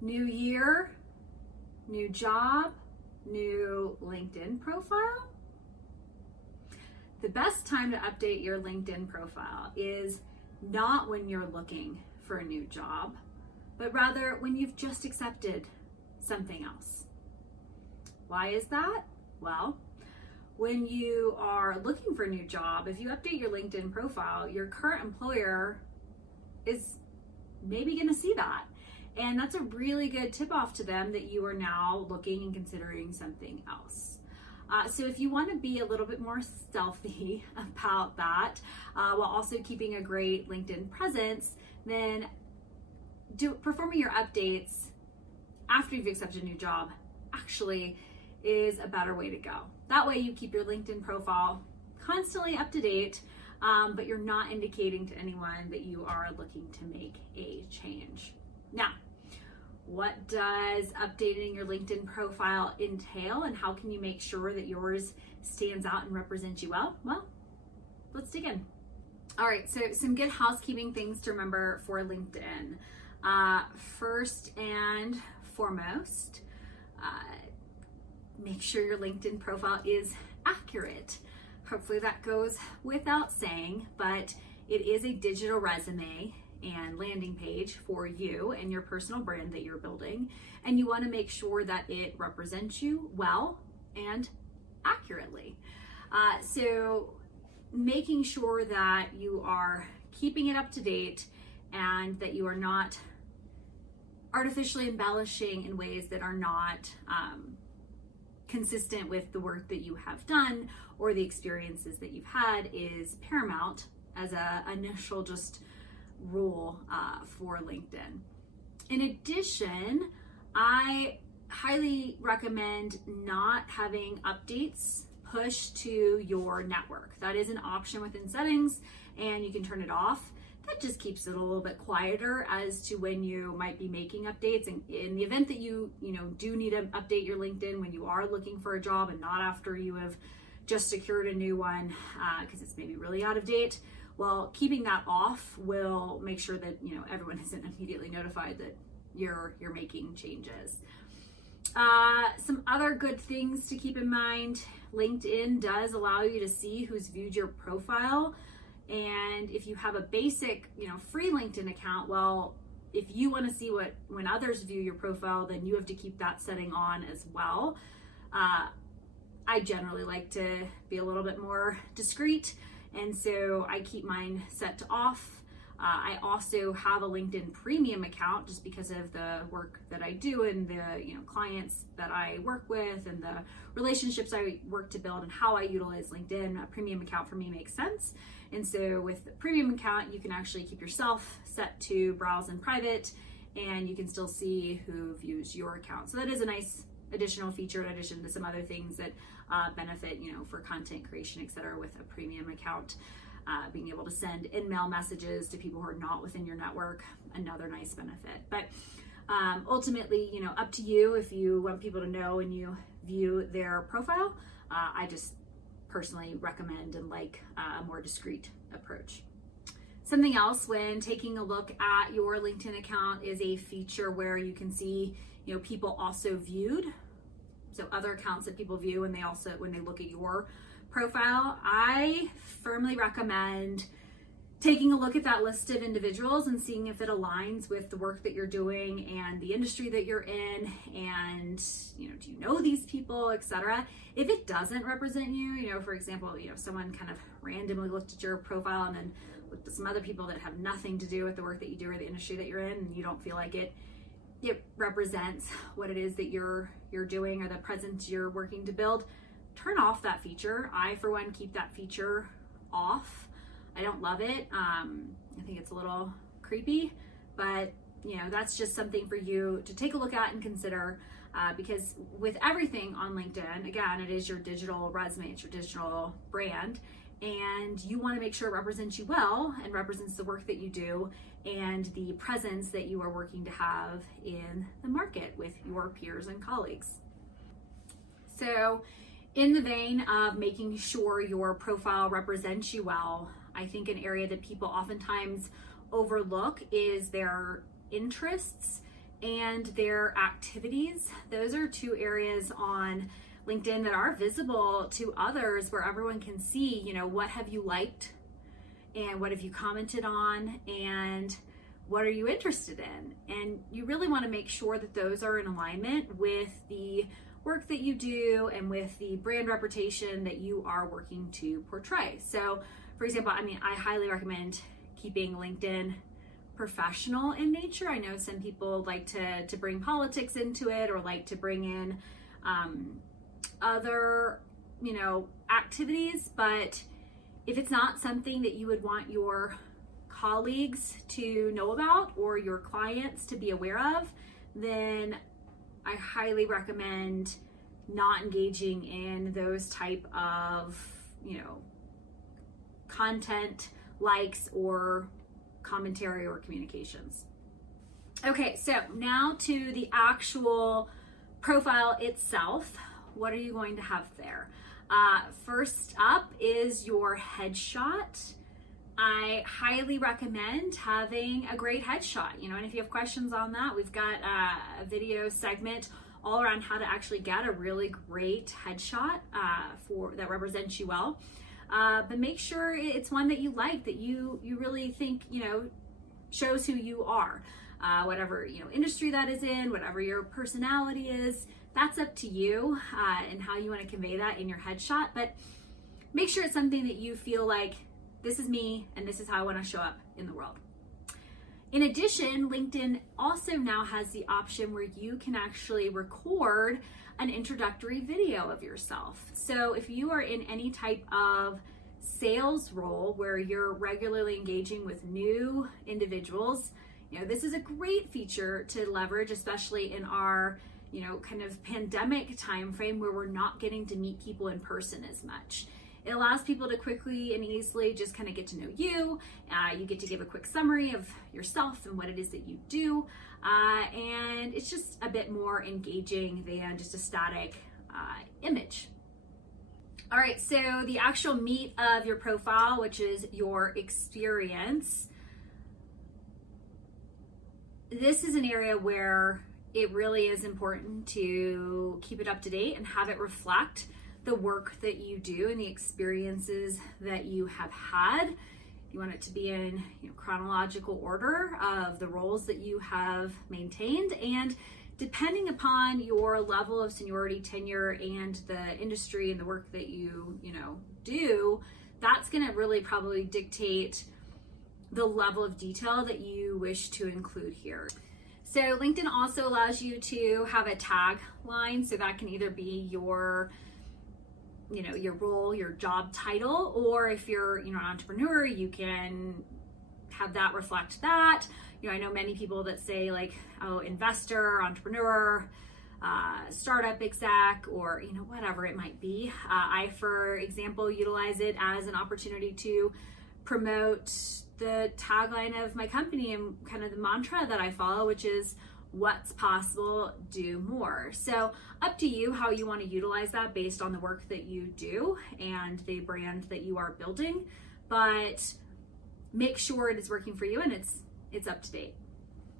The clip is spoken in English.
New year, new job, new LinkedIn profile. The best time to update your LinkedIn profile is not when you're looking for a new job, but rather when you've just accepted something else. Why is that? Well, when you are looking for a new job, if you update your LinkedIn profile, your current employer is maybe going to see that. And that's a really good tip off to them that you are now looking and considering something else. So if you want to be a little bit more stealthy about that, while also keeping a great LinkedIn presence, then performing your updates after you've accepted a new job actually is a better way to go. That way you keep your LinkedIn profile constantly up to date, but you're not indicating to anyone that you are looking to make a change. Now, what does updating your LinkedIn profile entail, and how can you make sure that yours stands out and represents you well? Well, let's dig in. All right, so some good housekeeping things to remember for LinkedIn. First and foremost, make sure your LinkedIn profile is accurate. Hopefully that goes without saying, but it is a digital resume and landing page for you and your personal brand that you're building, and you want to make sure that it represents you well and accurately. So making sure that you are keeping it up to date and that you are not artificially embellishing in ways that are not consistent with the work that you have done or the experiences that you've had is paramount as a initial just rule for LinkedIn. In addition, I highly recommend not having updates push to your network. That is an option within settings, and you can turn it off. That just keeps it a little bit quieter as to when you might be making updates. And in the event that you do need to update your LinkedIn when you are looking for a job and not after you have just secured a new one because it's maybe really out of date, well, keeping that off will make sure that everyone isn't immediately notified that you're making changes. Some other good things to keep in mind: LinkedIn does allow you to see who's viewed your profile, and if you have a basic, free LinkedIn account, well, if you want to see when others view your profile, then you have to keep that setting on as well. I generally like to be a little bit more discreet, and so I keep mine set to off. I also have a LinkedIn premium account just because of the work that I do and the clients that I work with and the relationships I work to build and how I utilize LinkedIn. A premium account for me makes sense. And so with the premium account, you can actually keep yourself set to browse in private, and you can still see who views your account. So that is a nice additional feature in addition to some other things that benefit, for content creation, etc. with a premium account. Being able to send in-mail messages to people who are not within your network, another nice benefit. But ultimately, up to you if you want people to know and you view their profile. I just personally recommend and like a more discreet approach. Something else when taking a look at your LinkedIn account is a feature where you can see, people also viewed. So other accounts that people view when they look at your profile. I firmly recommend taking a look at that list of individuals and seeing if it aligns with the work that you're doing and the industry that you're in, and do you know these people, etc. If it doesn't represent you, for example, someone kind of randomly looked at your profile and then looked at some other people that have nothing to do with the work that you do or the industry that you're in, and you don't feel like it represents what it is that you're doing or the presence you're working to build, turn off that feature. I, for one, keep that feature off. I don't love it. I think it's a little creepy, but that's just something for you to take a look at and consider, because with everything on LinkedIn, again, it is your digital resume, it's your digital brand, and you want to make sure it represents you well and represents the work that you do and the presence that you are working to have in the market with your peers and colleagues. So in the vein of making sure your profile represents you well, I think an area that people oftentimes overlook is their interests and their activities. Those are two areas on LinkedIn that are visible to others, where everyone can see, you know, what have you liked and what have you commented on and what are you interested in. And you really want to make sure that those are in alignment with the work that you do and with the brand reputation that you are working to portray. So for example, I mean, I highly recommend keeping LinkedIn professional in nature. I know some people like to bring politics into it, or like to bring in other, you know, activities, but if it's not something that you would want your colleagues to know about or your clients to be aware of, then I highly recommend not engaging in those type of, you know, content, likes, or commentary or communications. Okay, so now to the actual profile itself. What are you going to have there? First up is your headshot. I highly recommend having a great headshot, you know, and if you have questions on that, we've got a video segment all around how to actually get a really great headshot that represents you well. But make sure it's one that you like, that you really think, you know, shows who you are. Whatever, you know, industry that is in, whatever your personality is, that's up to you and how you want to convey that in your headshot. But make sure it's something that you feel like, this is me and this is how I want to show up in the world. In addition, LinkedIn also now has the option where you can actually record an introductory video of yourself. So if you are in any type of sales role where you're regularly engaging with new individuals, you know, this is a great feature to leverage, especially in our, you know, kind of pandemic time frame where we're not getting to meet people in person as much. It allows people to quickly and easily just kind of get to know you. You get to give a quick summary of yourself and what it is that you do. And it's just a bit more engaging than just a static image. All right, so the actual meat of your profile, which is your experience. This is an area where it really is important to keep it up to date and have it reflect the work that you do and the experiences that you have had. You want it to be in, you know, chronological order of the roles that you have maintained, and depending upon your level of seniority, tenure, and the industry and the work that you do, that's going to really probably dictate the level of detail that you wish to include here. So LinkedIn also allows you to have a tagline, so that can either be your, you know, your role, your job title, or if you're, you know, an entrepreneur, you can have that reflect that. You know, I know many people that say like, oh, investor, entrepreneur, startup exec, or, you know, whatever it might be. I, for example, utilize it as an opportunity to promote the tagline of my company and kind of the mantra that I follow, which is what's possible, do more. So up to you how you want to utilize that based on the work that you do and the brand that you are building, but make sure it is working for you and it's up to date.